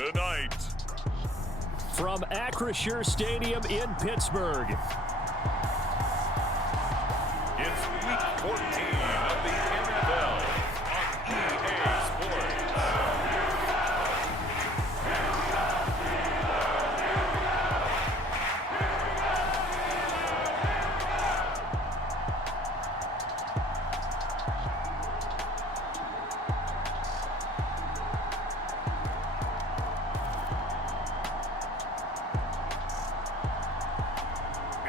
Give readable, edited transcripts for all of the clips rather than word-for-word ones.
tonight. From Acrisure Stadium in Pittsburgh. It's Week 14 of the NFL on EA Sports.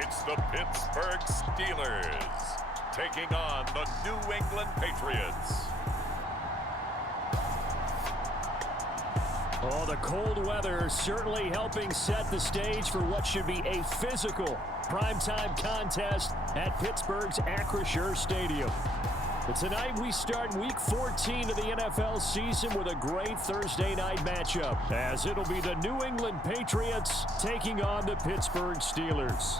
It's the Pittsburgh Steelers taking on the New England Patriots. Oh, the cold weather certainly helping set the stage for what should be a physical primetime contest at Pittsburgh's Acrisure Stadium. But tonight we start Week 14 of the NFL season with a great Thursday night matchup, as it'll be the New England Patriots taking on the Pittsburgh Steelers.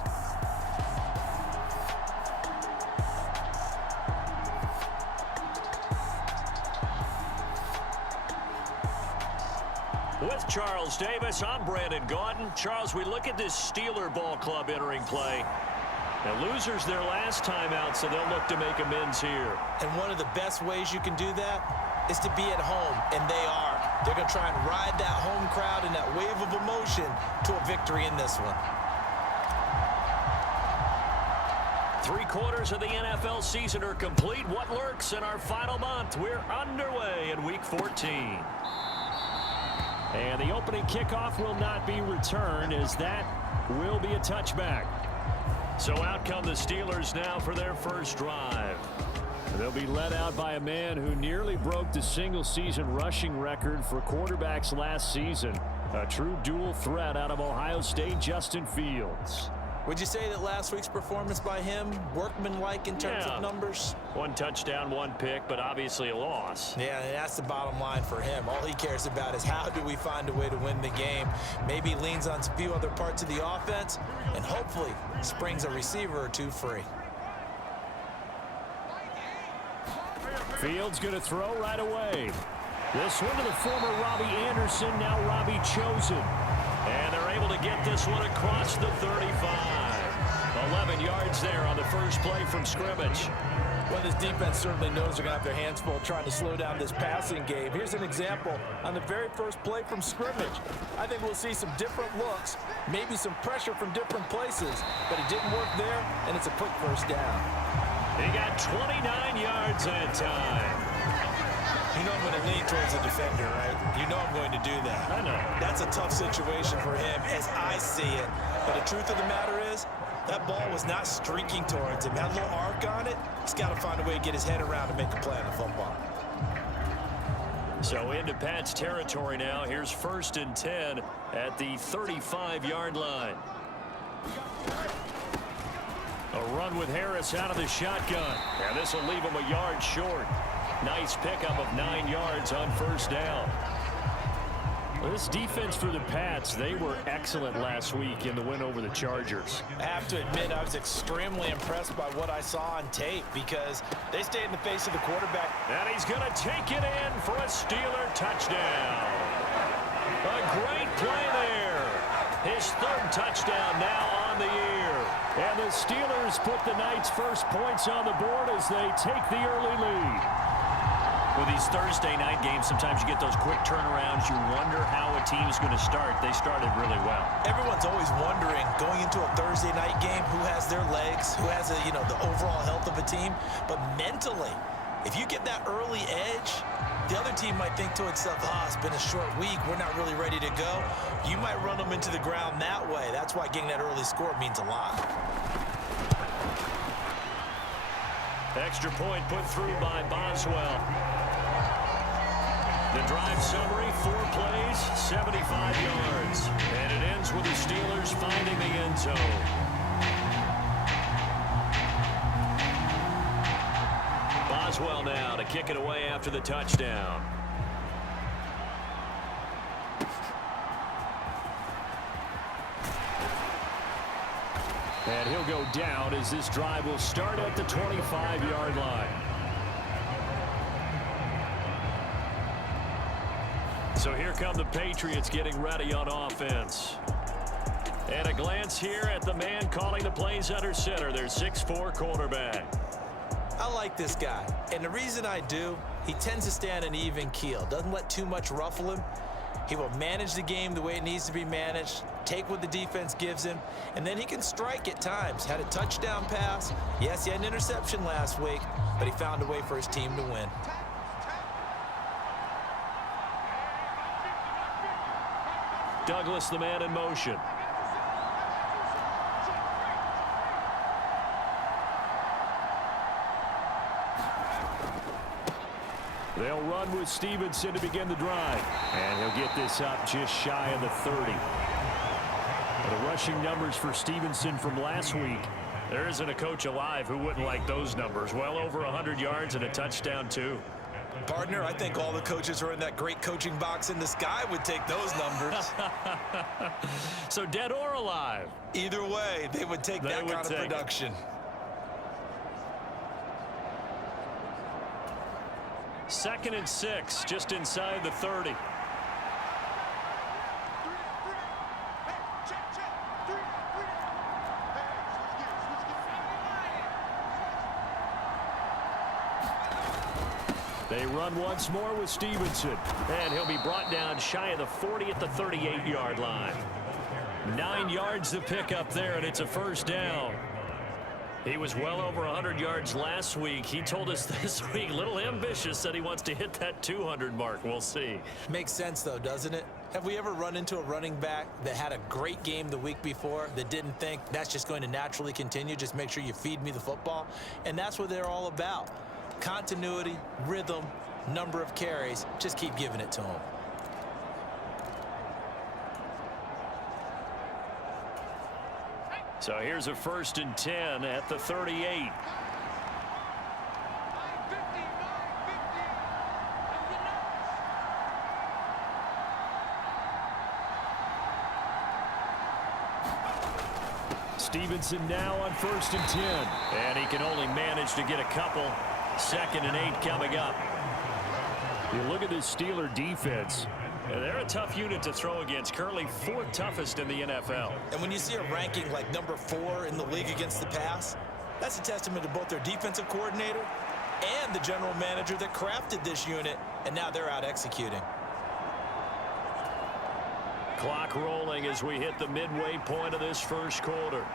With Charles Davis, I'm Brandon Gaudin. Charles, we look at this Steeler ball club entering play. The losers their last time out, so they'll look to make amends here. And one of the best ways you can do that is to be at home, and they are. They're going to try and ride that home crowd and that wave of emotion to a victory in this one. 3 quarters of the NFL season are complete. What lurks in our final month? We're underway in Week 14. And the opening kickoff will not be returned, as that will be a touchback. So out come the Steelers now for their first drive. They'll be led out by a man who nearly broke the single-season rushing record for quarterbacks last season. A true dual threat out of Ohio State, Justin Fields. Would you say that last week's performance by him, workmanlike in terms of numbers? 1 touchdown, 1 pick, but obviously a loss. Yeah, and that's the bottom line for him. All he cares about is how do we find a way to win the game. Maybe leans on a few other parts of the offense, and hopefully springs a receiver or 2 free. Fields going to throw right away. This one to the former Robbie Anderson, now Robbie Chosen. And they're able to get this one across the 35. 11 yards there on the first play from scrimmage. Well, this defense certainly knows they're going to have their hands full trying to slow down this passing game. Here's an example on the very first play from scrimmage. I think we'll see some different looks, maybe some pressure from different places, but it didn't work there, and it's a quick first down. He got 29 yards that time. You know I'm going to lean towards the defender, right? You know I'm going to do that. I know. That's a tough situation for him as I see it. But the truth of the matter is, that ball was not streaking towards him. Had a little arc on it. He's got to find a way to get his head around and make a play on the football. So into Pat's territory now. Here's 1st and 10 at the 35-yard line. A run with Harris out of the shotgun. And this will leave him a yard short. Nice pickup of 9 yards on first down. Well, this defense for the Pats, they were excellent last week in the win over the Chargers. I have to admit, I was extremely impressed by what I saw on tape because they stayed in the face of the quarterback. And he's going to take it in for a Steeler touchdown. A great play there. His 3rd touchdown now on the year. And the Steelers put the night's first points on the board as they take the early lead. With these Thursday night games, sometimes you get those quick turnarounds. You wonder how a team is going to start. They started really well. Everyone's always wondering, going into a Thursday night game, who has their legs, who has the overall health of a team. But mentally, if you get that early edge, the other team might think to itself, it's been a short week. We're not really ready to go. You might run them into the ground that way. That's why getting that early score means a lot. Extra point put through by Boswell. The drive summary, 4 plays, 75 yards. And it ends with the Steelers finding the end zone. Boswell now to kick it away after the touchdown. And he'll go down as this drive will start at the 25-yard line. So here come the Patriots getting ready on offense. And a glance here at the man calling the plays under center, their 6'4" quarterback. I like this guy, and the reason I do, he tends to stay on an even keel, doesn't let too much ruffle him. He will manage the game the way it needs to be managed, take what the defense gives him, and then he can strike at times. Had a touchdown pass. Yes, he had an interception last week, but he found a way for his team to win. Douglas, the man in motion. They'll run with Stevenson to begin the drive. And he'll get this up just shy of the 30. The rushing numbers for Stevenson from last week. There isn't a coach alive who wouldn't like those numbers. Well over 100 yards and a touchdown, too. Partner, I think all the coaches who are in that great coaching box in the sky would take those numbers. So dead or alive? Either way, they would take that kind of production. Second and 6, just inside the 30. They run once more with Stevenson, and he'll be brought down shy of the 40 at the 38-yard line. 9 yards to pick up there, and it's a first down. He was well over 100 yards last week. He told us this week, a little ambitious, said he wants to hit that 200 mark. We'll see. Makes sense, though, doesn't it? Have we ever run into a running back that had a great game the week before that didn't think that's just going to naturally continue? Just make sure you feed me the football. And that's what they're all about. Continuity, rhythm, number of carries. Just keep giving it to them. So here's a 1st and 10 at the 38. Stevenson now on 1st and 10. And he can only manage to get a couple. 2nd and 8 coming up. You look at this Steeler defense. They're a tough unit to throw against. Currently 4th toughest in the NFL. And when you see a ranking like number 4 in the league against the pass, that's a testament to both their defensive coordinator and the general manager that crafted this unit, and now they're out executing. Clock rolling as we hit the midway point of this first quarter.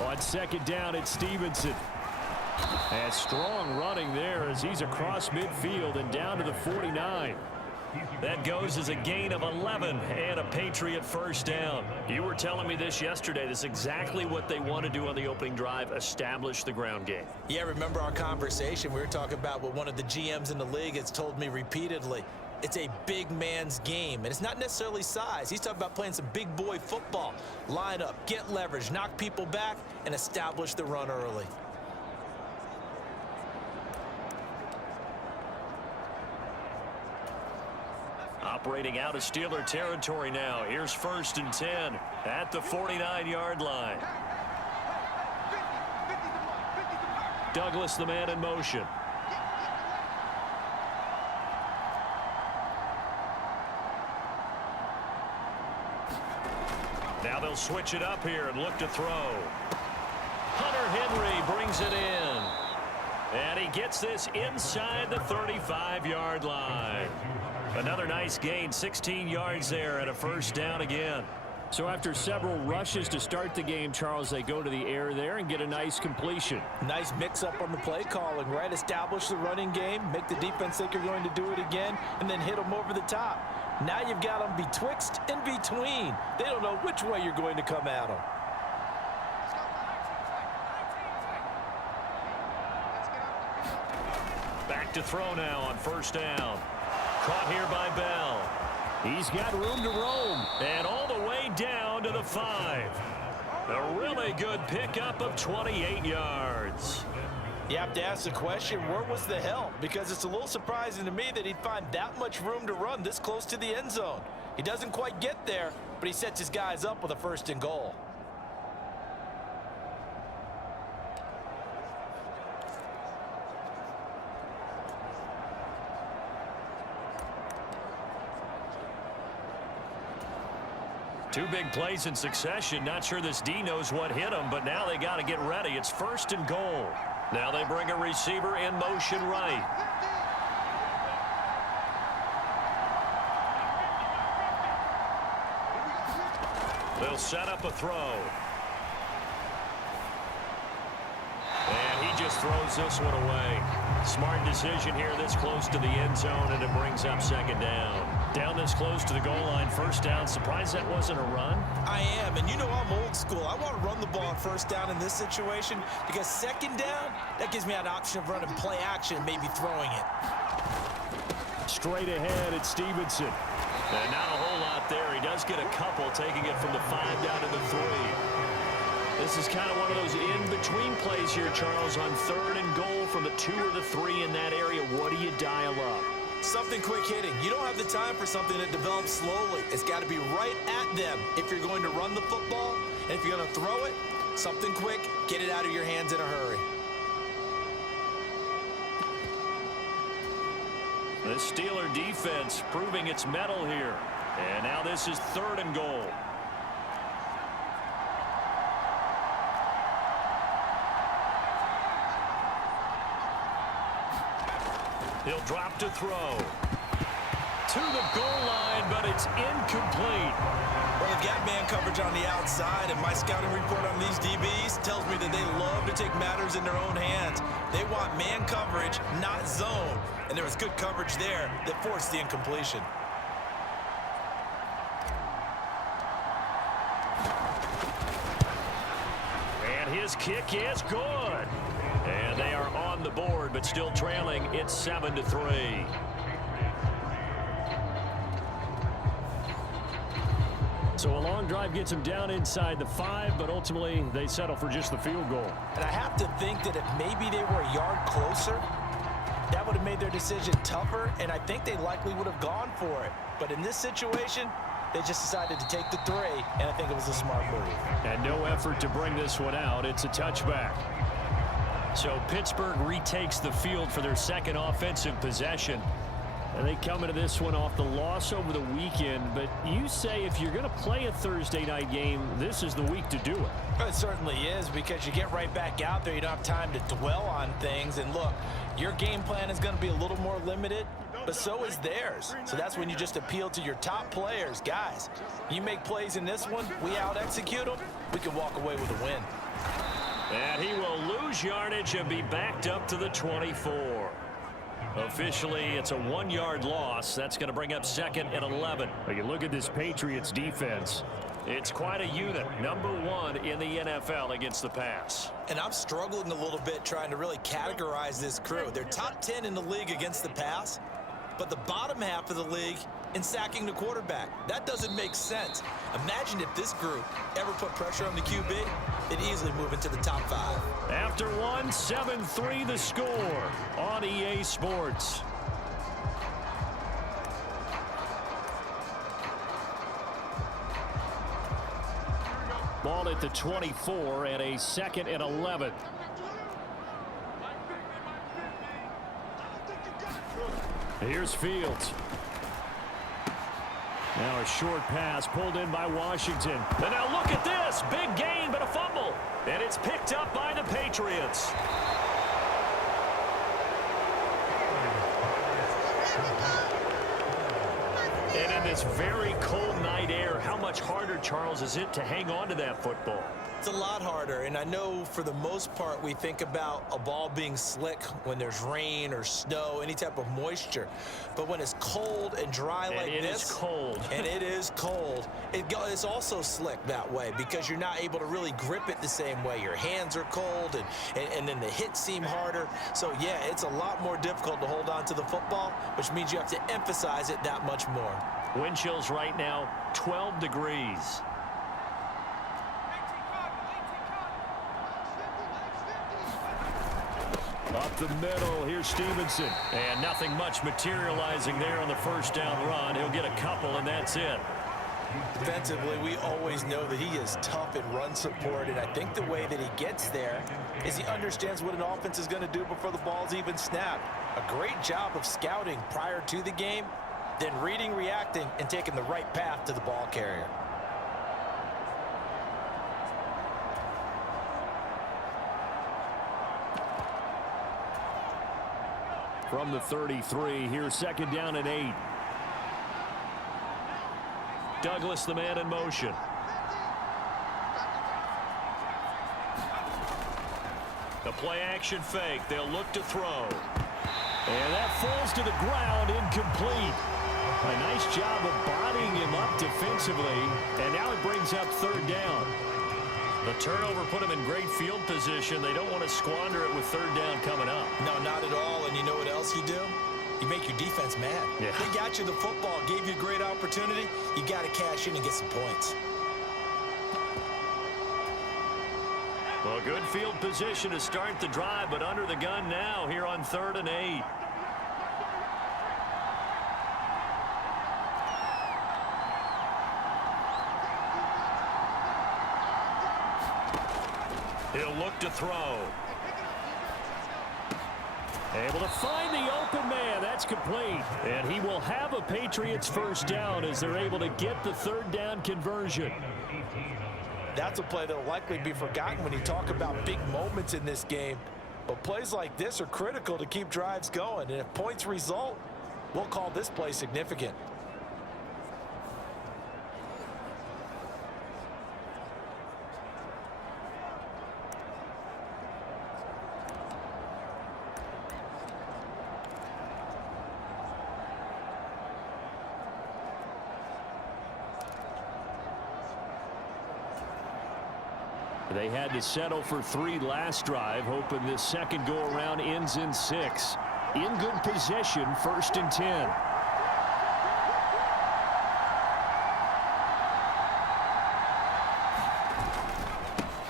On 2nd down, it's Stevenson. And strong running there as he's across midfield and down to the 49. That goes as a gain of 11 and a Patriot first down. You were telling me this yesterday. This is exactly what they want to do on the opening drive, establish the ground game. Yeah, remember our conversation? We were talking about what one of the GMs in the league has told me repeatedly. It's a big man's game, and it's not necessarily size. He's talking about playing some big boy football. Line up, get leverage, knock people back, and establish the run early. Operating out of Steeler territory now. Here's 1st and 10 at the 49-yard line. Douglas, the man in motion. Now they'll switch it up here and look to throw. Hunter Henry brings it in. And he gets this inside the 35-yard line. Another nice gain, 16 yards there and a first down again. So after several rushes to start the game, Charles, they go to the air there and get a nice completion. Nice mix-up on the play calling, right? Establish the running game, make the defense think you're going to do it again, and then hit them over the top. Now you've got them betwixt and between. They don't know which way you're going to come at them. Back to throw now on 1st down. Caught here by Bell. He's got room to roam. And all the way down to the 5. A really good pickup of 28 yards. You have to ask the question, where was the help? Because it's a little surprising to me that he'd find that much room to run this close to the end zone. He doesn't quite get there, but he sets his guys up with a 1st and goal. Two big plays in succession. Not sure this D knows what hit him, but now they got to get ready. It's 1st and goal. Now they bring a receiver in motion right. They'll set up a throw. And he just throws this one away. Smart decision here this close to the end zone, and it brings up 2nd down. Down this close to the goal line, 1st down. Surprised that wasn't a run? I am, and you know I'm old school. I want to run the ball on 1st down in this situation because 2nd down, that gives me an option of running play action and maybe throwing it. Straight ahead, it's Stevenson. And not a whole lot there. He does get a couple, taking it from the 5 down to the 3. This is kind of one of those in-between plays here, Charles, on 3rd and goal from the 2 or the 3 in that area. What do you dial up? Something quick hitting. You don't have the time for something that develops slowly. It's got to be right at them if you're going to run the football. And if you're going to throw it, something quick, get it out of your hands in a hurry. The Steeler defense proving its mettle here. And now this is 3rd and goal. He'll drop to throw. To the goal line, but it's incomplete. Well, they've got man coverage on the outside, and my scouting report on these DBs tells me that they love to take matters in their own hands. They want man coverage, not zone. And there was good coverage there that forced the incompletion. And his kick is good. And they are on the board, but still trailing. It's 7-3. So a long drive gets them down inside the 5, but ultimately they settle for just the field goal. And I have to think that if maybe they were a yard closer, that would have made their decision tougher, and I think they likely would have gone for it. But in this situation, they just decided to take the 3, and I think it was a smart move. And no effort to bring this one out. It's a touchback. So Pittsburgh retakes the field for their 2nd offensive possession. And they come into this one off the loss over the weekend. But you say if you're going to play a Thursday night game, this is the week to do it. It certainly is, because you get right back out there. You don't have time to dwell on things. And look, your game plan is going to be a little more limited, but so is theirs. So that's when you just appeal to your top players. Guys, you make plays in this one, we out-execute them, we can walk away with a win. And he will lose yardage and be backed up to the 24. Officially, it's a 1-yard loss. That's going to bring up 2nd and 11. You look at this Patriots defense. It's quite a unit. #1 in the NFL against the pass. And I'm struggling a little bit trying to really categorize this crew. They're top 10 in the league against the pass, but the bottom half of the league in sacking the quarterback. That doesn't make sense. Imagine if this group ever put pressure on the QB, they'd easily move into the top 5. After 1, 7-3 the score on EA Sports. Ball at the 24 and a 2nd and 11. Here's Fields. Now a short pass pulled in by Washington. And now look at this. Big gain, but a fumble. And it's picked up by the Patriots. And in this very cold night air, how much harder, Charles, is it to hang on to that football? It's a lot harder, and I know for the most part we think about a ball being slick when there's rain or snow, any type of moisture. But when it's cold and dry like this, it is cold. And it is cold, it's also slick that way because you're not able to really grip it the same way. Your hands are cold, and then the hits seem harder. So, yeah, it's a lot more difficult to hold on to the football, which means you have to emphasize it that much more. Wind chills right now, 12 degrees. Up the middle, here's Stevenson. And nothing much materializing there on the 1st down run. He'll get a couple, and that's it. Defensively, we always know that he is tough in run support, and I think the way that he gets there is he understands what an offense is going to do before the ball's even snapped. A great job of scouting prior to the game, then reading, reacting, and taking the right path to the ball carrier. from the 33. Here's 2nd down and 8. Douglas, the man in motion. The play action fake. They'll look to throw. And that falls to the ground, incomplete. A nice job of bodying him up defensively. And now it brings up 3rd down. The turnover put him in great field position. They don't want to squander it with 3rd down coming up. No, not at all. And you know what else you do? You make your defense mad. Yeah. They got you the football, gave you a great opportunity. You got to cash in and get some points. Well, good field position to start the drive, but under the gun now here on 3rd and 8. He'll look to throw. Able to find the open man. That's complete. And he will have a Patriots 1st down as they're able to get the 3rd down conversion. That's a play that will likely be forgotten when you talk about big moments in this game. But plays like this are critical to keep drives going. And if points result, we'll call this play significant. They had to settle for 3 last drive, hoping this second go-around ends in 6. In good possession, 1st and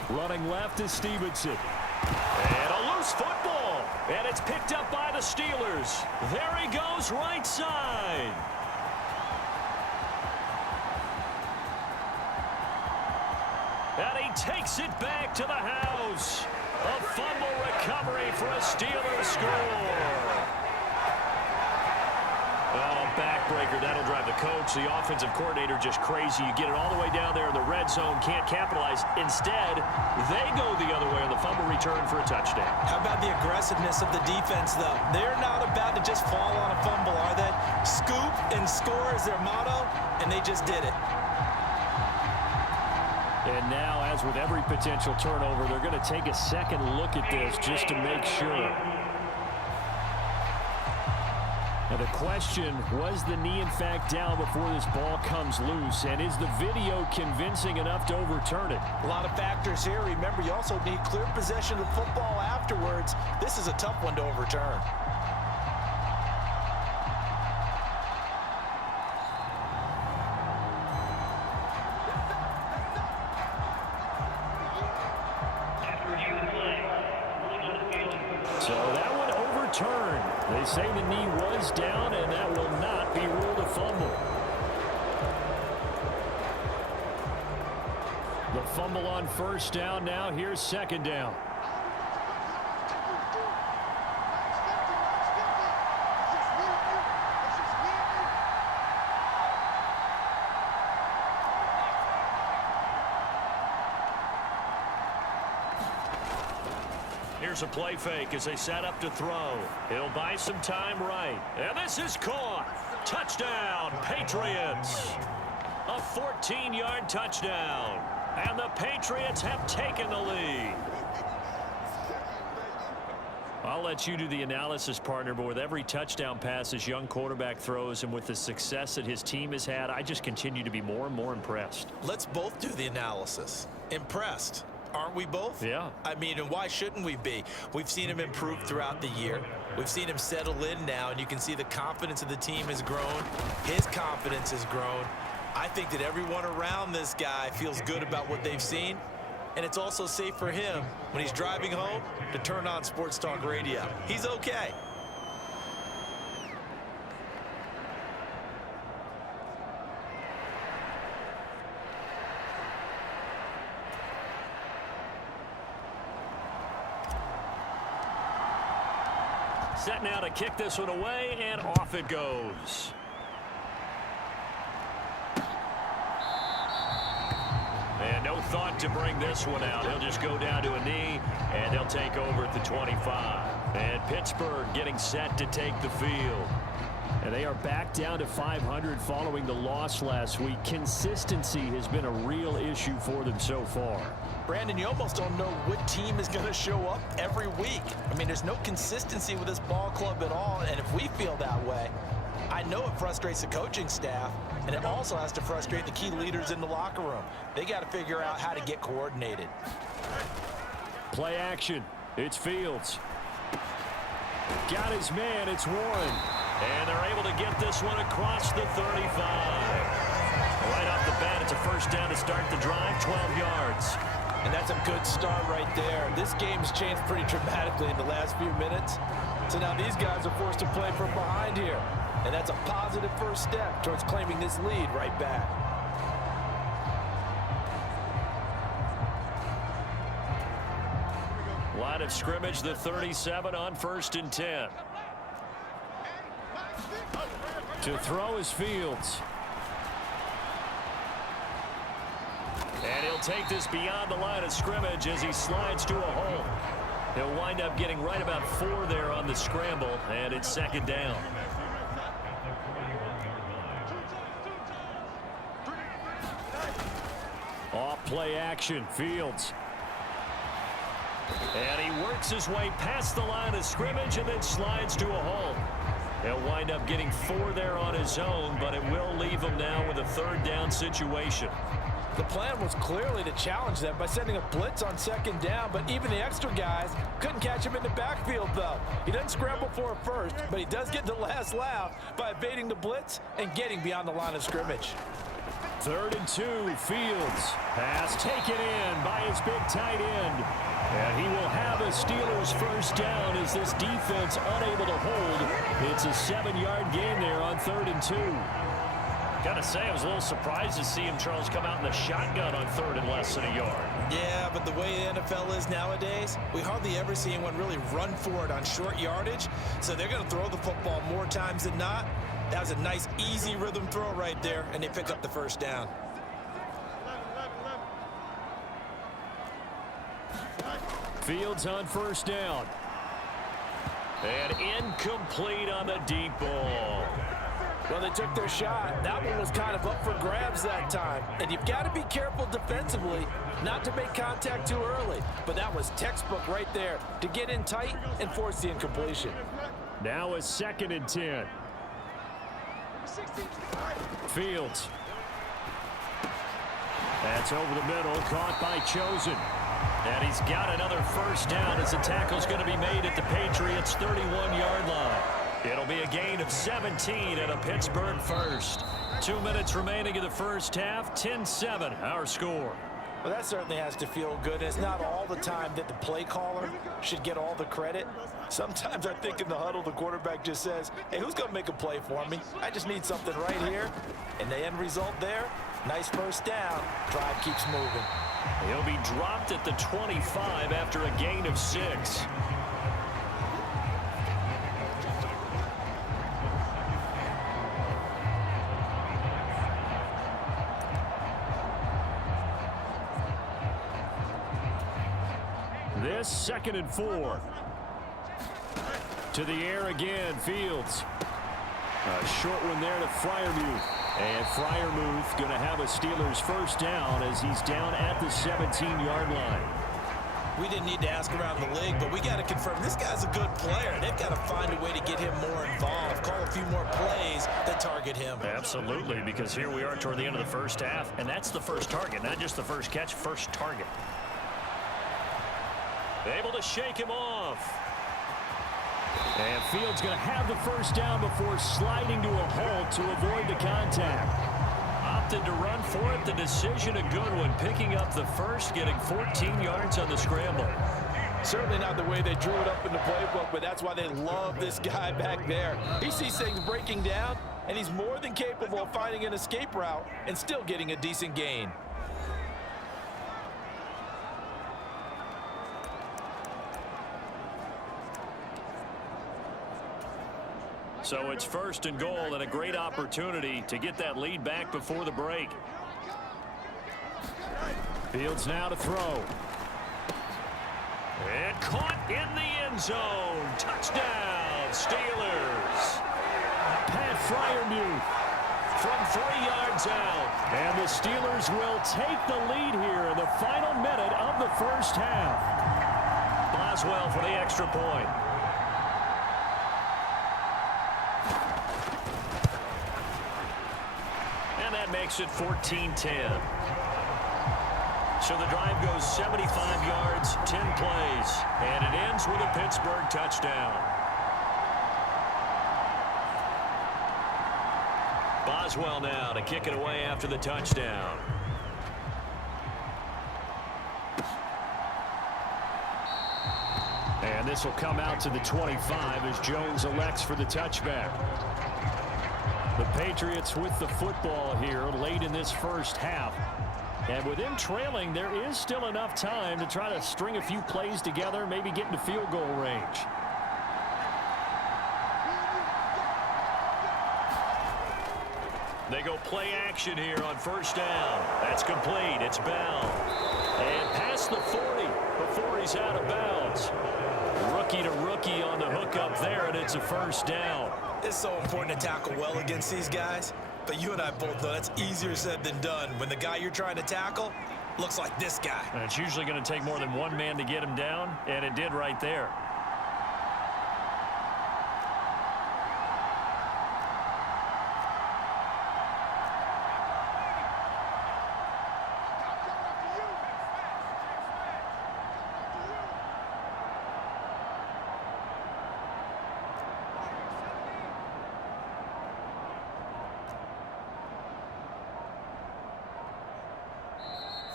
10. Running left is Stevenson. And a loose football. And it's picked up by the Steelers. There he goes, right side. And he takes it back to the house. A fumble recovery for a Steelers score. Oh, backbreaker. That'll drive the coach. The offensive coordinator just crazy. You get it all the way down there in the red zone. Can't capitalize. Instead, they go the other way on the fumble return for a touchdown. How about the aggressiveness of the defense, though? They're not about to just fall on a fumble, are they? Scoop and score is their motto, and they just did it. And now, as with every potential turnover, they're going to take a second look at this just to make sure. Now the question, was the knee in fact down before this ball comes loose? And is the video convincing enough to overturn it? A lot of factors here. Remember, you also need clear possession of football afterwards. This is a tough one to overturn. So that one overturned. They say the knee was down, and that will not be ruled a fumble. The fumble on 1st down. Now here's 2nd down. Here's a play fake as they set up to throw. He'll buy some time right. And this is caught. Touchdown, Patriots. A 14-yard touchdown. And the Patriots have taken the lead. I'll let you do the analysis, partner, but with every touchdown pass this young quarterback throws and with the success that his team has had, I just continue to be more and more impressed. Let's both do the analysis. Impressed. Aren't we both? Yeah. I mean, and why shouldn't we be? We've seen him improve throughout the year. We've seen him settle in now, and you can see the confidence of the team has grown. His confidence has grown. I think that everyone around this guy feels good about what they've seen, and it's also safe for him when he's driving home to turn on Sports Talk Radio. He's okay. Set now to kick this one away, and off it goes. And no thought to bring this one out. He'll just go down to a knee, and they'll take over at the 25. And Pittsburgh getting set to take the field. And they are back down to 500 following the loss last week. Consistency has been a real issue for them so far. Brandon, you almost don't know what team is going to show up every week. I mean, there's no consistency with this ball club at all, and if we feel that way, I know it frustrates the coaching staff, and it also has to frustrate the key leaders in the locker room. They got to figure out how to get coordinated. Play action. It's Fields. Got his man. It's Warren. And they're able to get this one across the 35. Right off the bat, it's a first down to start the drive, 12 yards. And that's a good start right there. This game's changed pretty dramatically in the last few minutes. So now these guys are forced to play from behind here. And that's a positive first step towards claiming this lead right back. Line of scrimmage, the 37 on 1st and 10. To throw is Fields. And he'll take this beyond the line of scrimmage as he slides to a hole. He'll wind up getting right about 4 there on the scramble, and it's 2nd down. Off play action, Fields. And he works his way past the line of scrimmage and then slides to a hole. He'll wind up getting 4 there on his own, but it will leave him now with a 3rd down situation. The plan was clearly to challenge them by sending a blitz on 2nd down, but even the extra guys couldn't catch him in the backfield, though. He doesn't scramble for a first, but he does get the last laugh by evading the blitz and getting beyond the line of scrimmage. 3rd and 2, Fields. Pass taken in by his big tight end. And he will have a Steelers first down as this defense unable to hold. It's a 7-yard gain there on 3rd and 2. Gotta say, I was a little surprised to see him, Charles, come out in the shotgun on 3rd and less than a yard. Yeah, but the way the NFL is nowadays, we hardly ever see anyone really run for it on short yardage. So they're going to throw the football more times than not. That was a nice, easy rhythm throw right there, and they pick up the first down. Fields on 1st down. And incomplete on the deep ball. Well, they took their shot. That one was kind of up for grabs that time. And you've got to be careful defensively not to make contact too early. But that was textbook right there to get in tight and force the incompletion. Now a 2nd and 10. Fields. That's over the middle, caught by Chosen. And he's got another first down as the tackle's going to be made at the Patriots' 31-yard line. It'll be a gain of 17 and a Pittsburgh first. 2 minutes remaining in the first half, 10-7 our score. Well, that certainly has to feel good. It's not all the time that the play caller should get all the credit. Sometimes I think in the huddle, the quarterback just says, hey, who's going to make a play for me? I just need something right here. And the end result there, nice first down. Drive keeps moving. He'll be dropped at the 25 after a gain of 6. This 2nd and 4. To the air again, Fields. A short one there to Freiermuth. And Freiermuth going to have a Steelers first down as he's down at the 17-yard line. We didn't need to ask around the league, but we got to confirm this guy's a good player. They've got to find a way to get him more involved, call a few more plays that target him. Absolutely, because here we are toward the end of the first half, and that's the first target, not just the first catch, first target. Able to shake him off. And Fields going to have the first down before sliding to a halt to avoid the contact. Opted to run for it. The decision a good one. Picking up the first, getting 14 yards on the scramble. Certainly not the way they drew it up in the playbook, but that's why they love this guy back there. He sees things breaking down, and he's more than capable of finding an escape route and still getting a decent gain. So it's 1st and goal and a great opportunity to get that lead back before the break. Fields now to throw. And caught in the end zone. Touchdown, Steelers. Pat Fryermuth from 3 yards out. And the Steelers will take the lead here in the final minute of the first half. Boswell for the extra point. And that makes it 14-10. So the drive goes 75 yards, 10 plays, and it ends with a Pittsburgh touchdown. Boswell now to kick it away after the touchdown. And this will come out to the 25 as Jones elects for the touchback. The Patriots with the football here late in this first half. And with them trailing, there is still enough time to try to string a few plays together, maybe get into field goal range. They go play action here on first down. That's complete. It's Bell. And past the 40 before he's out of bounds. Rookie to rookie on the hookup there, and it's a first down. It's so important to tackle well against these guys. But you and I both know that's easier said than done when the guy you're trying to tackle looks like this guy. And it's usually going to take more than one man to get him down, and it did right there.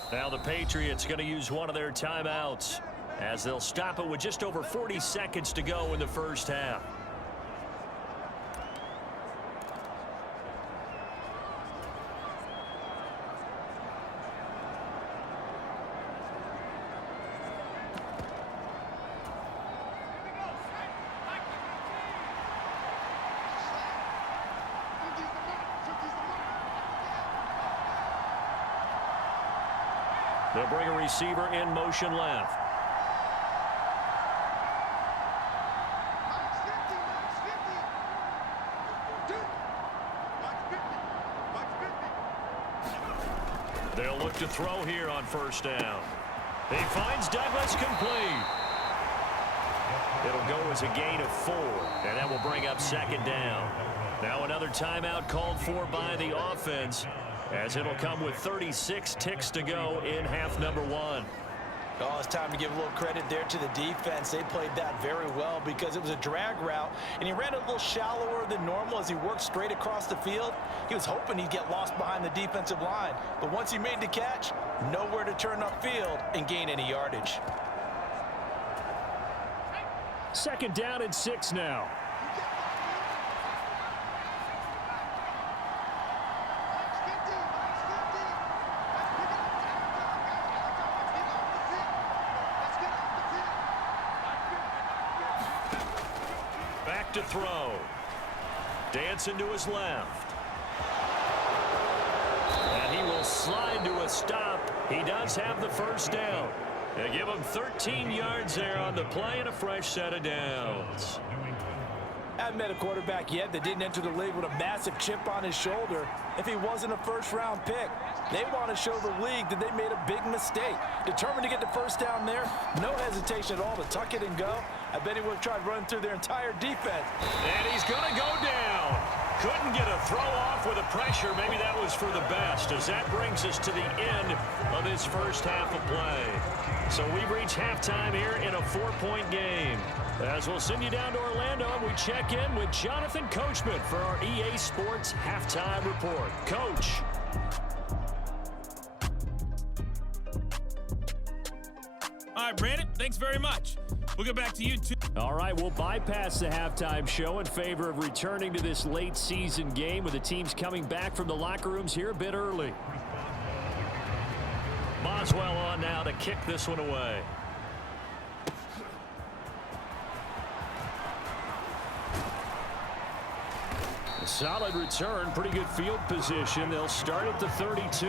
Now the Patriots going to use one of their timeouts as they'll stop it with just over 40 seconds to go in the first half. They'll bring a receiver in motion left. They'll look to throw here on first down. He finds Douglas complete. It'll go as a gain of 4, and that will bring up second down. Now another timeout called for by the offense, as it'll come with 36 ticks to go in half number 1. Oh, it's time to give a little credit there to the defense. They played that very well because it was a drag route, and he ran a little shallower than normal as he worked straight across the field. He was hoping he'd get lost behind the defensive line, but once he made the catch, nowhere to turn upfield and gain any yardage. Second down and 6 now. Back to throw. Dancing to his left. And he will slide to a stop. He does have the first down. They give him 13 yards there on the play and a fresh set of downs. I haven't met a quarterback yet that didn't enter the league with a massive chip on his shoulder if he wasn't a first-round pick. They want to show the league that they made a big mistake. Determined to get the first down there, no hesitation at all to tuck it and go. I bet he would have tried running through their entire defense. And he's going to go down. Couldn't get a throw off with the pressure. Maybe that was for the best, as that brings us to the end of this first half of play. So we've reached halftime here in a 4-point game. As we'll send you down to Orlando, and we check in with Jonathan Coachman for our EA Sports Halftime Report. Coach. All right, Brandon, thanks very much. We'll get back to you, too. All right, we'll bypass the halftime show in favor of returning to this late season game with the teams coming back from the locker rooms here a bit early. Boswell on now to kick this one away. A solid return, pretty good field position. They'll start at the 32.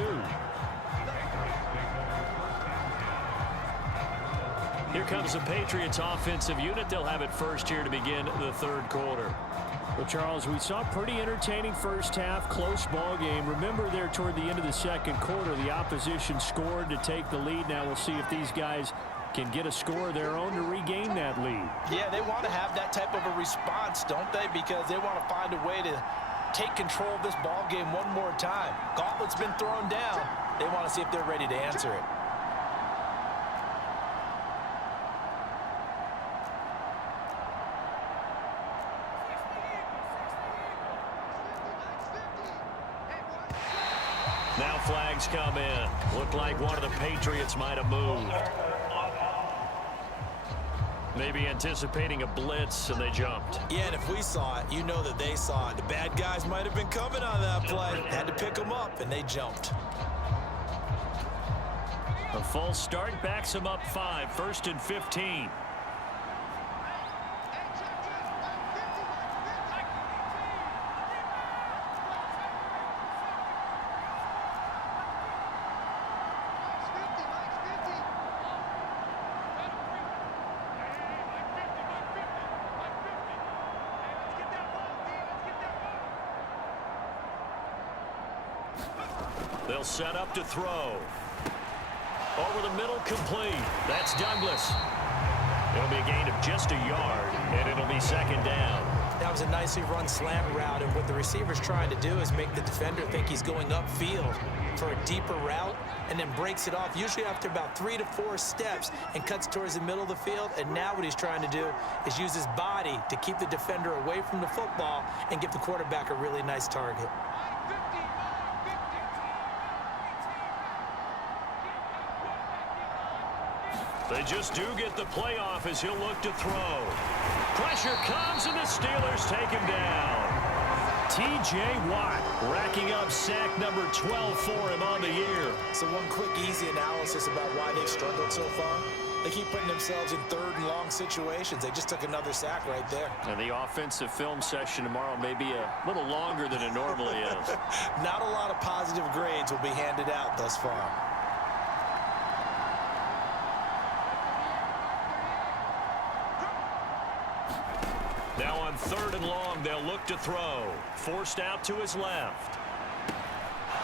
Here comes the Patriots offensive unit. They'll have it first here to begin the third quarter. Well, Charles, we saw a pretty entertaining first half, close ball game. Remember there toward the end of the second quarter, the opposition scored to take the lead. Now we'll see if these guys can get a score of their own to regain that lead. Yeah, they want to have that type of a response, don't they? Because they want to find a way to take control of this ball game one more time. Gauntlet's been thrown down. They want to see if they're ready to answer it. Now flags come in. Looked like one of the Patriots might have moved. Maybe anticipating a blitz, and they jumped. Yeah, and if we saw it, you know that they saw it. The bad guys might have been coming on that play. Had to pick them up, and they jumped. A false start backs them up 5. 1st and 15. They'll set up to throw. Over the middle, complete. That's Douglas. It'll be a gain of just a yard, and it'll be second down. That was a nicely run slant route, and what the receiver's trying to do is make the defender think he's going upfield for a deeper route, and then breaks it off, usually after about 3 to 4 steps, and cuts towards the middle of the field. And now what he's trying to do is use his body to keep the defender away from the football and give the quarterback a really nice target. They just do get the playoff as he'll look to throw. Pressure comes, and the Steelers take him down. T.J. Watt racking up sack number 12 for him on the year. So one quick, easy analysis about why they've struggled so far. They keep putting themselves in 3rd and long situations. They just took another sack right there. And the offensive film session tomorrow may be a little longer than it normally is. Not a lot of positive grades will be handed out thus far. Now on 3rd and long, they'll look to throw. Forced out to his left.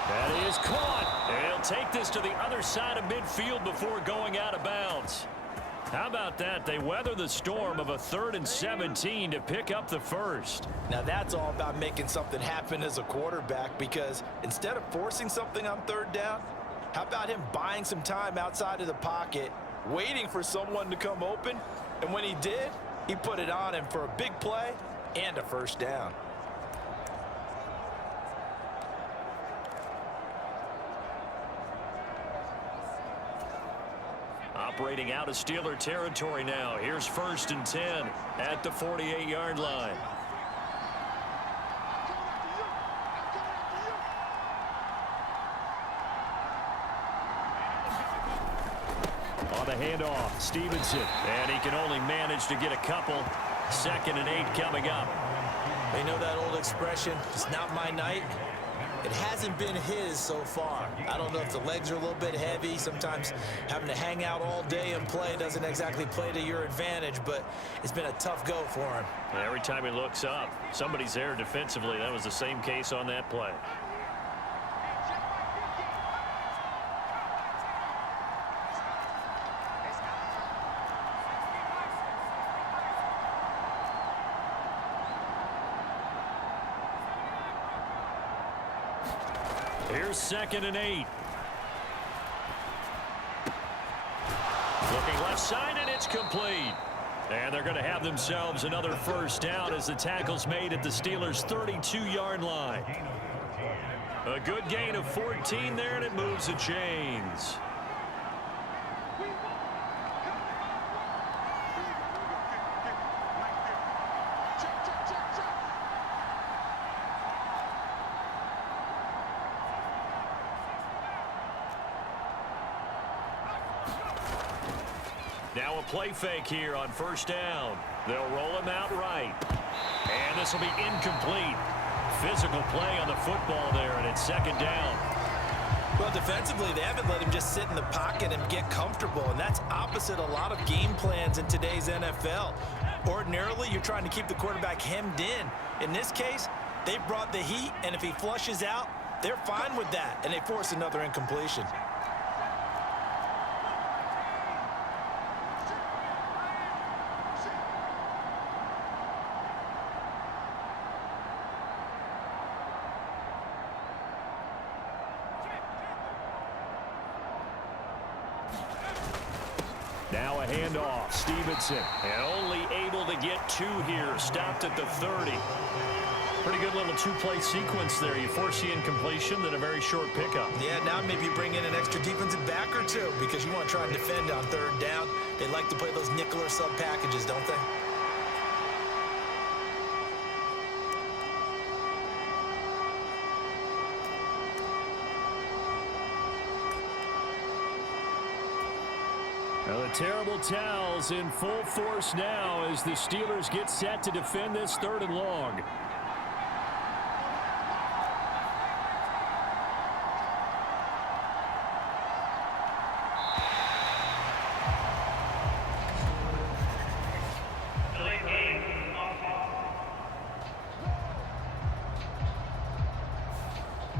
That is caught. And he'll take this to the other side of midfield before going out of bounds. How about that? They weather the storm of a 3rd and 17 to pick up the first. Now that's all about making something happen as a quarterback, because instead of forcing something on 3rd down, how about him buying some time outside of the pocket, waiting for someone to come open, and when he did, he put it on him for a big play and a first down. Operating out of Steeler territory now. Here's 1st and 10 at the 48-yard line. On the handoff, Stevenson. And he can only manage to get a couple. 2nd and 8 coming up. They know that old expression, it's not my night. It hasn't been his so far. I don't know if the legs are a little bit heavy. Sometimes having to hang out all day and play doesn't exactly play to your advantage, but it's been a tough go for him. And every time he looks up, somebody's there defensively. That was the same case on that play. Here's 2nd and 8. Looking left side, and it's complete. And they're going to have themselves another first down as the tackle's made at the Steelers' 32-yard line. A good gain of 14 there, and it moves the chains. Now a play fake here on 1st down. They'll roll him out right. And this will be incomplete. Physical play on the football there, and it's 2nd down. Well, defensively, they haven't let him just sit in the pocket and get comfortable, and that's opposite a lot of game plans in today's NFL. Ordinarily, you're trying to keep the quarterback hemmed in. In this case, they brought the heat, and if he flushes out, they're fine with that, and they force another incompletion. Now a handoff. Stevenson. And only able to get 2 here. Stopped at the 30. Pretty good little 2-play sequence there. You force the incompletion, then a very short pickup. Yeah, now maybe you bring in an extra defensive back or two because you want to try and defend on 3rd down. They like to play those nickel or sub packages, don't they? Well, the terrible towels in full force now as the Steelers get set to defend this 3rd and long.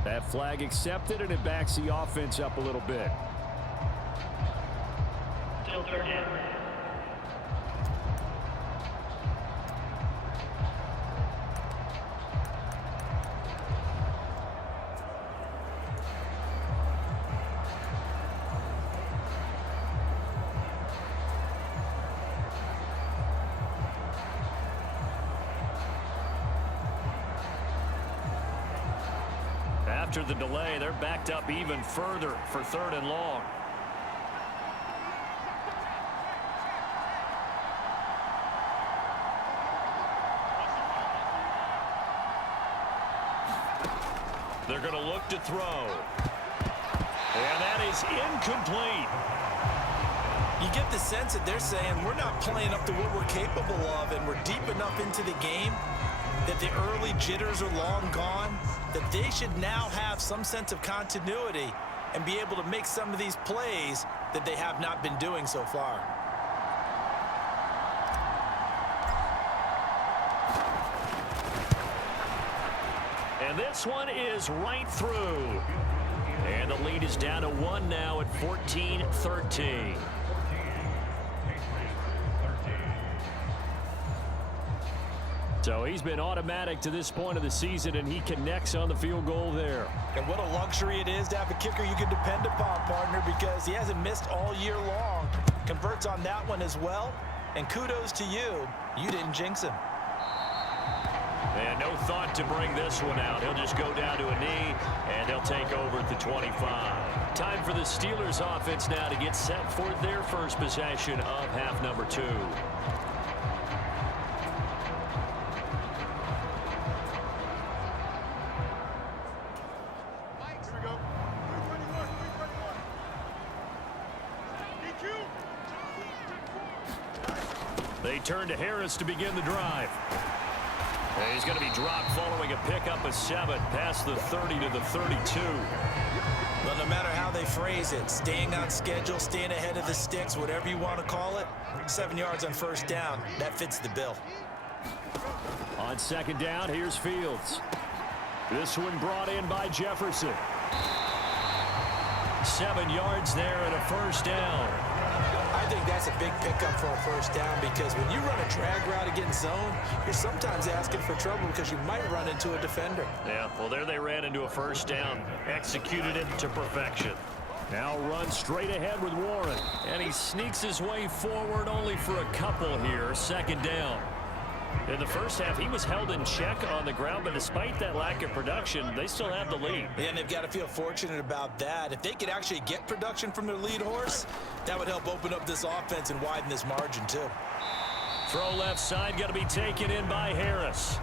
That flag accepted, and it backs the offense up a little bit. Still 3rd down. After the delay, they're backed up even further for 3rd and long. They're going to look to throw. And that is incomplete. You get the sense that they're saying we're not playing up to what we're capable of, and we're deep enough into the game that the early jitters are long gone, that they should now have some sense of continuity and be able to make some of these plays that they have not been doing so far. And this one is right through. And the lead is down to 1 now at 14-13. So he's been automatic to this point of the season, and he connects on the field goal there. And what a luxury it is to have a kicker you can depend upon, partner, because he hasn't missed all year long. Converts on that one as well. And kudos to you. You didn't jinx him. And no thought to bring this one out. He'll just go down to a knee, and they'll take over at the 25. Time for the Steelers offense now to get set for their first possession of half number 2. They turn to Harris to begin the drive. And he's going to be dropped following a pickup of 7 past the 30 to the 32. Well, no matter how they phrase it, staying on schedule, staying ahead of the sticks, whatever you want to call it, 7 yards on 1st down, that fits the bill. On 2nd down, here's Fields. This one brought in by Jefferson. 7 yards there and a 1st down. I think that's a big pickup for a 1st down because when you run a drag route against zone, you're sometimes asking for trouble because you might run into a defender. Yeah, well, there they ran into a 1st down. Executed it to perfection. Now run straight ahead with Warren. And he sneaks his way forward only for a couple here. 2nd down. In the first half, he was held in check on the ground, but despite that lack of production, they still have the lead. And they've got to feel fortunate about that. If they could actually get production from their lead horse, that would help open up this offense and widen this margin too. Throw left side, got to be taken in by Harris.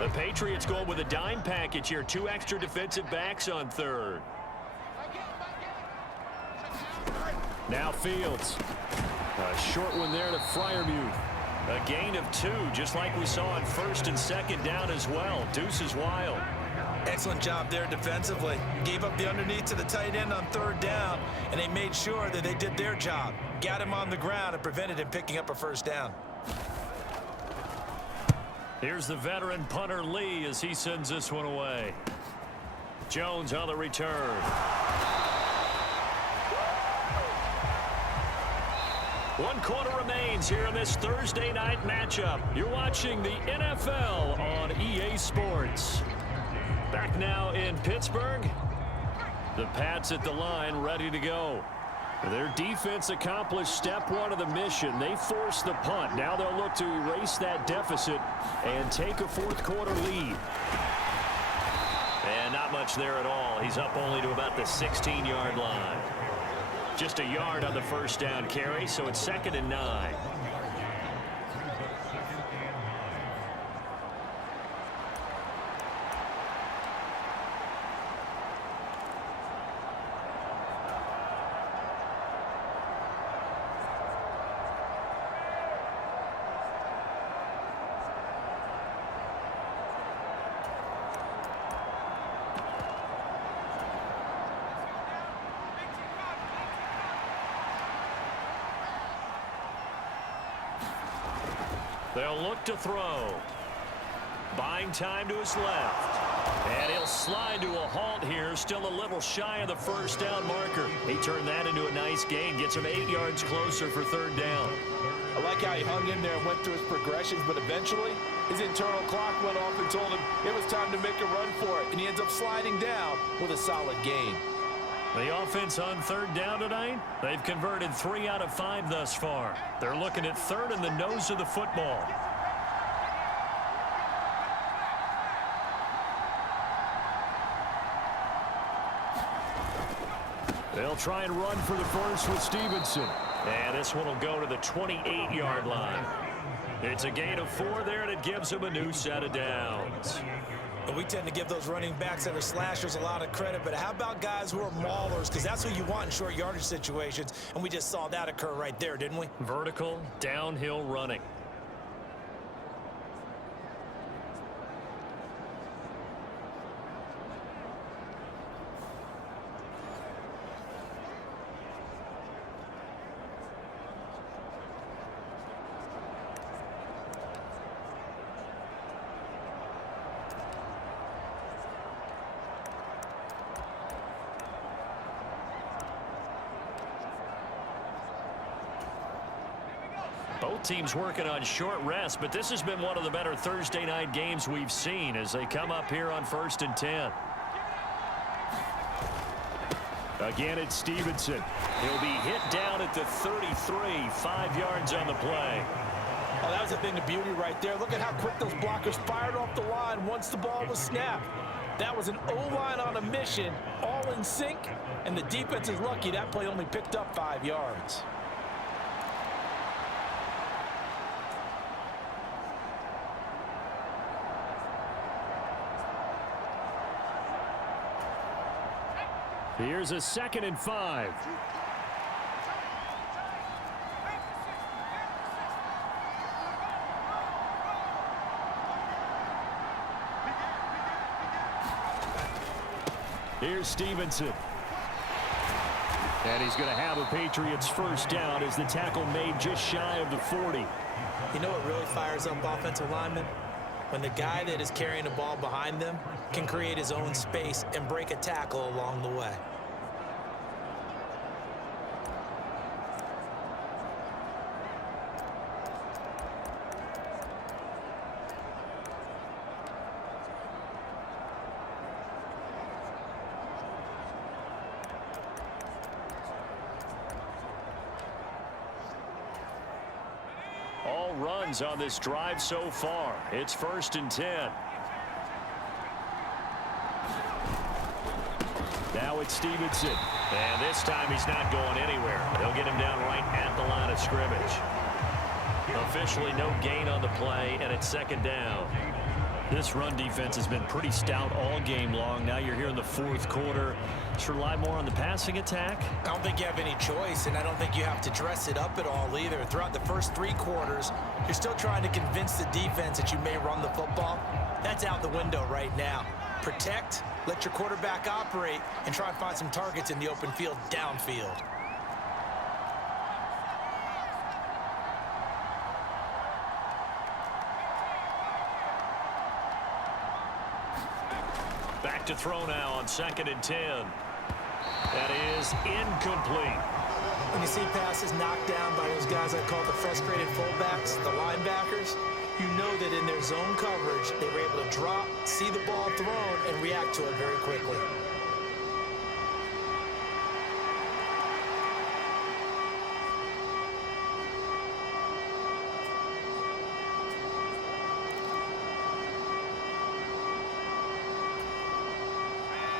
The Patriots go with a dime package here. 2 extra defensive backs on 3rd. Now Fields. A short one there to Fryermuth. A gain of 2, just like we saw on first and second down as well. Deuce is wild. Excellent job there defensively. Gave up the underneath to the tight end on third down, and they made sure that they did their job. Got him on the ground and prevented him picking up a first down. Here's the veteran punter Lee as he sends this one away. Jones on the return. One quarter remains here in this Thursday night matchup. You're watching the NFL on EA Sports. Back now in Pittsburgh. The Pats at the line ready to go. Their defense accomplished step 1 of the mission. They forced the punt. Now they'll look to erase that deficit and take a fourth quarter lead. And not much there at all. He's up only to about the 16-yard line. Just a yard on the first down carry, so it's 2nd and 9. They'll look to throw. Buying time to his left. And he'll slide to a halt here. Still a little shy of the first down marker. He turned that into a nice gain. Gets him 8 yards closer for third down. I like how he hung in there and went through his progressions, but eventually his internal clock went off and told him it was time to make a run for it. And he ends up sliding down with a solid gain. The offense on third down tonight, they've converted 3 out of 5 thus far. They're looking at third in the nose of the football. They'll try and run for the first with Stevenson. And this one will go to the 28-yard line. It's a gain of 4 there, and it gives them a new set of downs. And we tend to give those running backs that are slashers a lot of credit, but how about guys who are maulers? Because that's who you want in short yardage situations, and we just saw that occur right there, didn't we? Vertical, downhill running. Both teams working on short rest, but this has been one of the better Thursday night games we've seen as they come up here on 1st and 10. Again, it's Stevenson. He'll be hit down at the 33, 5 yards on the play. Oh, that was a thing of beauty right there. Look at how quick those blockers fired off the line once the ball was snapped. That was an O-line on a mission, all in sync, and the defense is lucky that play only picked up 5 yards. Here's a 2nd and 5. Here's Stevenson. And he's going to have a Patriots first down as the tackle made just shy of the 40. You know what really fires up offensive linemen? When the guy that is carrying the ball behind them can create his own space and break a tackle along the way. All runs on this drive so far. It's 1st and 10. Now it's Stevenson. And this time he's not going anywhere. They'll get him down right at the line of scrimmage. Officially no gain on the play, and it's 2nd down. This run defense has been pretty stout all game long. Now you're here in the fourth quarter. Should rely more on the passing attack? I don't think you have any choice, and I don't think you have to dress it up at all either. Throughout the first 3 quarters, you're still trying to convince the defense that you may run the football. That's out the window right now. Protect, let your quarterback operate, and try and find some targets in the open field downfield. Back to throw now on 2nd and 10. That is incomplete. When you see passes knocked down by those guys I call the frustrated fullbacks, the linebackers, you know that in their zone coverage, they were able to drop, see the ball thrown, and react to it very quickly.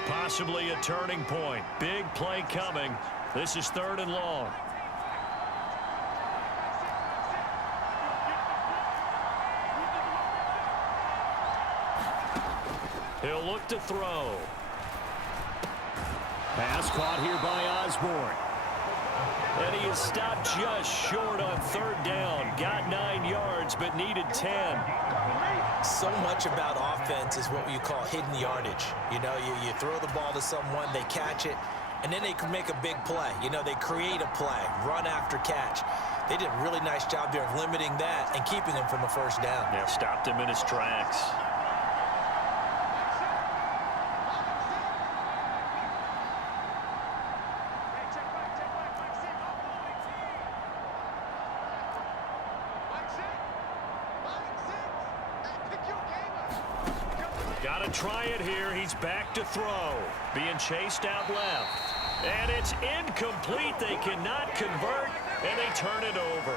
Possibly a turning point. Big play coming. This is 3rd and long. He'll look to throw. Pass caught here by Osborne. And he is stopped just short on 3rd down. Got 9 yards, but needed 10. So much about offense is what you call hidden yardage. You know, you throw the ball to someone, they catch it, and then they can make a big play. You know, they create a play, run after catch. They did a really nice job there of limiting that and keeping him from a 1st down. Yeah, stopped him in his tracks. Got to try it here. He's back to throw. Being chased out left. And it's incomplete. They cannot convert, and they turn it over.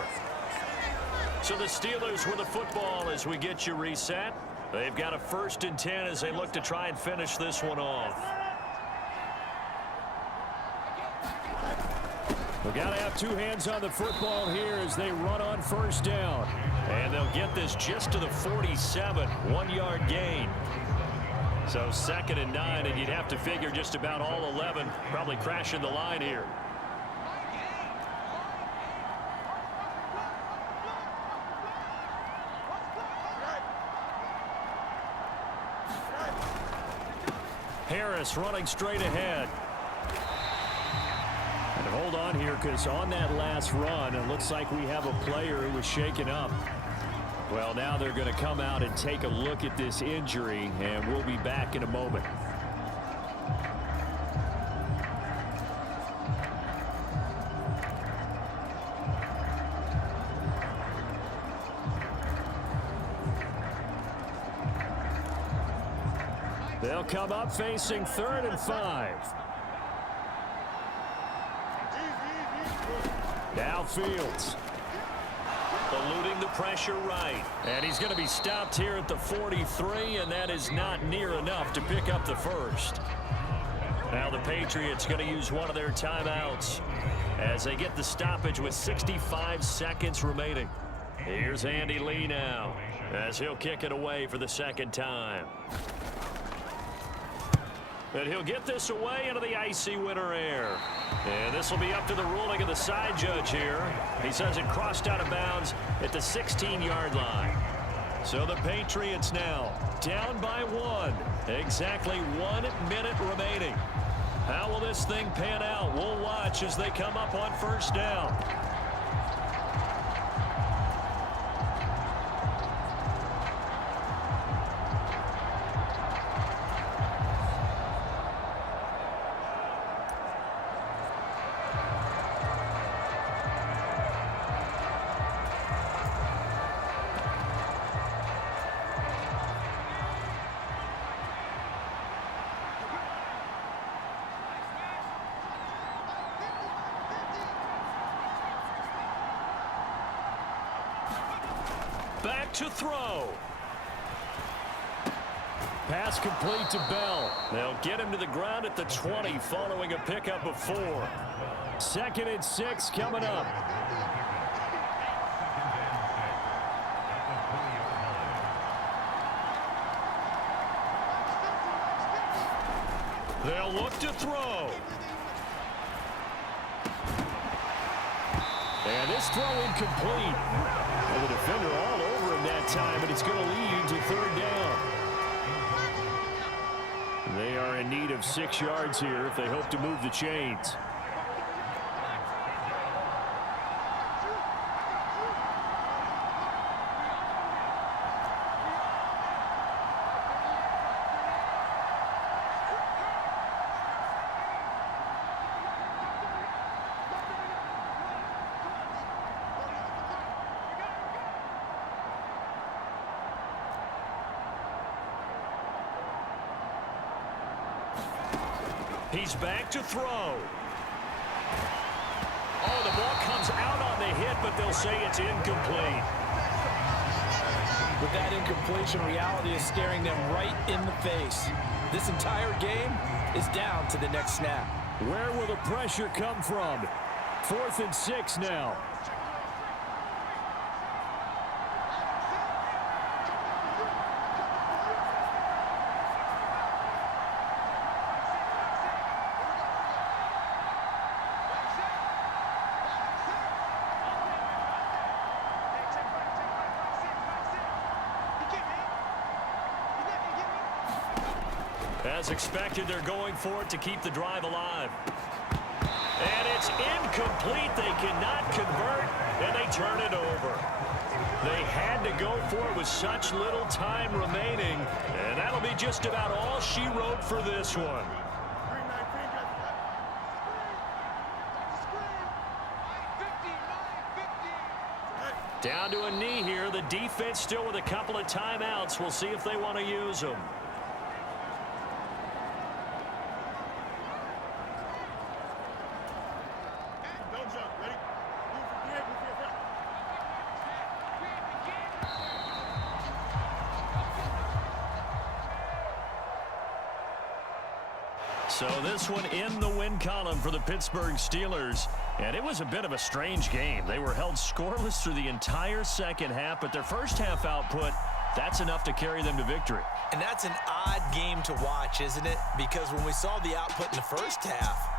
So the Steelers with the football as we get you reset. They've got a 1st and 10 as they look to try and finish this one off. We've got to have 2 hands on the football here as they run on 1st down. And they'll get this just to the 47, 1-yard gain. So 2nd and 9, and you'd have to figure just about all 11 probably crashing the line here. Harris running straight ahead. And hold on here, because on that last run, it looks like we have a player who was shaken up. Well, now they're going to come out and take a look at this injury, and we'll be back in a moment. They'll come up facing 3rd and 5. Now Fields. Eluding the pressure right. And he's going to be stopped here at the 43, and that is not near enough to pick up the 1st. Now the Patriots going to use one of their timeouts as they get the stoppage with 65 seconds remaining. Here's Andy Lee now as he'll kick it away for the 2nd time. And he'll get this away into the icy winter air. And this will be up to the ruling of the side judge here. He says it crossed out of bounds at the 16-yard line. So the Patriots now down by 1. Exactly 1 minute remaining. How will this thing pan out? We'll watch as they come up on 1st down. Back to throw. Pass complete to Bell. They'll get him to the ground at the 20 following a pickup of 4. 2nd and 6 coming up. They'll look to throw. And this throw incomplete. And the defender all over him that time, but it's going to lead to third down. They are in need of 6 yards here if they hope to move the chains. He's back to throw. Oh, the ball comes out on the hit, but they'll say it's incomplete. With that incompletion, reality is staring them right in the face. This entire game is down to the next snap. Where will the pressure come from? 4th and 6 now. As expected, they're going for it to keep the drive alive. And it's incomplete. They cannot convert, and they turn it over. They had to go for it with such little time remaining, and that'll be just about all she wrote for this one. Down to a knee here. The defense still with a couple of timeouts. We'll see if they want to use them. So this one in the win column for the Pittsburgh Steelers. And it was a bit of a strange game. They were held scoreless through the entire second half, but their first half output, that's enough to carry them to victory. And that's an odd game to watch, isn't it? Because when we saw the output in the first half,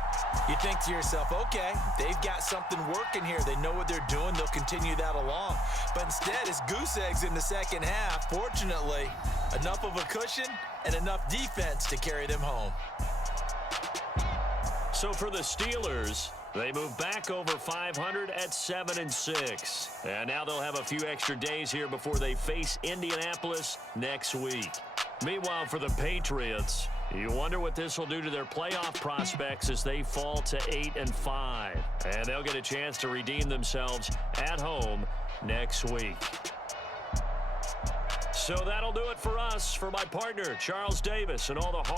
you think to yourself, okay, they've got something working here. They know what they're doing. They'll continue that along. But instead, it's goose eggs in the second half. Fortunately, enough of a cushion and enough defense to carry them home. So for the Steelers, they move back over 500 at 7-6. And now they'll have a few extra days here before they face Indianapolis next week. Meanwhile, for the Patriots, you wonder what this will do to their playoff prospects as they fall to 8-5. And they'll get a chance to redeem themselves at home next week. So that'll do it for us. For my partner, Charles Davis, and all the hard